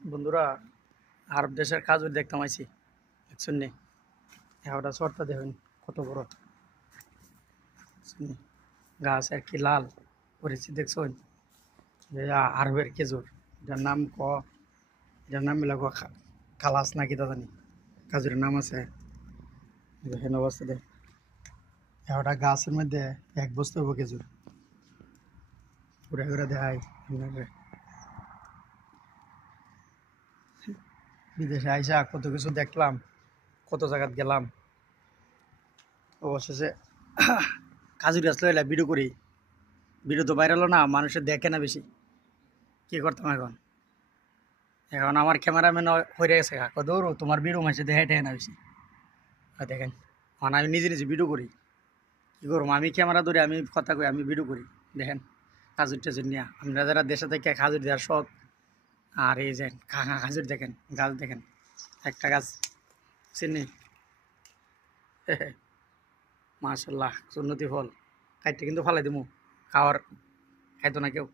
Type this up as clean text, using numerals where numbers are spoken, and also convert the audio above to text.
বন্ধুরা, আরব দেশের খাজুর দেখতাম আইছি। দেখছেন নি? ওটা শর্তা দেখুন কত বড়। দেখছেন নি? গাছ আর কি লাল করেছি দেখছেন? যে আরবের খেজুর, এটার নাম এটার নাম মিলা কালাস নাকি তা জানি খাজুরের নাম আছে। দেখেন অবস্থা দেখ, ওটা গাছের মধ্যে এক বস্তা হবো খেজুর। ঘুরে ঘুরে দেখাই আপনাকে। বিদেশে আইসা কত কিছু দেখলাম, কত জায়গাত গেলাম, অবশেষে খাজুর গাছ লইলা ভিডিও করি। ভিডিও তো ভাইরাল না, মানুষের দেখে না বেশি। কি করতাম এখন? এখন আমার ক্যামেরাম্যান হয়ে গেছে, দৌড়ো তোমার ভিডিও মাসে দেখে না বেশি। দেখেন, এখন আমি নিজে নিজে ভিডিও করি। কী করবো, আমি ক্যামেরা ধরে আমি কথা কই, আমি ভিডিও করি। দেখেন খাজুর টাজুর নিয়ে, আমরা যারা দেশে থেকে খাজুর দেওয়ার শখ। আর এই যে খাজুর দেখেন, গাছ দেখেন, একটা গাছ চিনি। মাশাল্লাহ, সুন্নতি ফল। খাইতে কিন্তু ফালাই দিমু, খাওয়ার খাইতো না কেউ।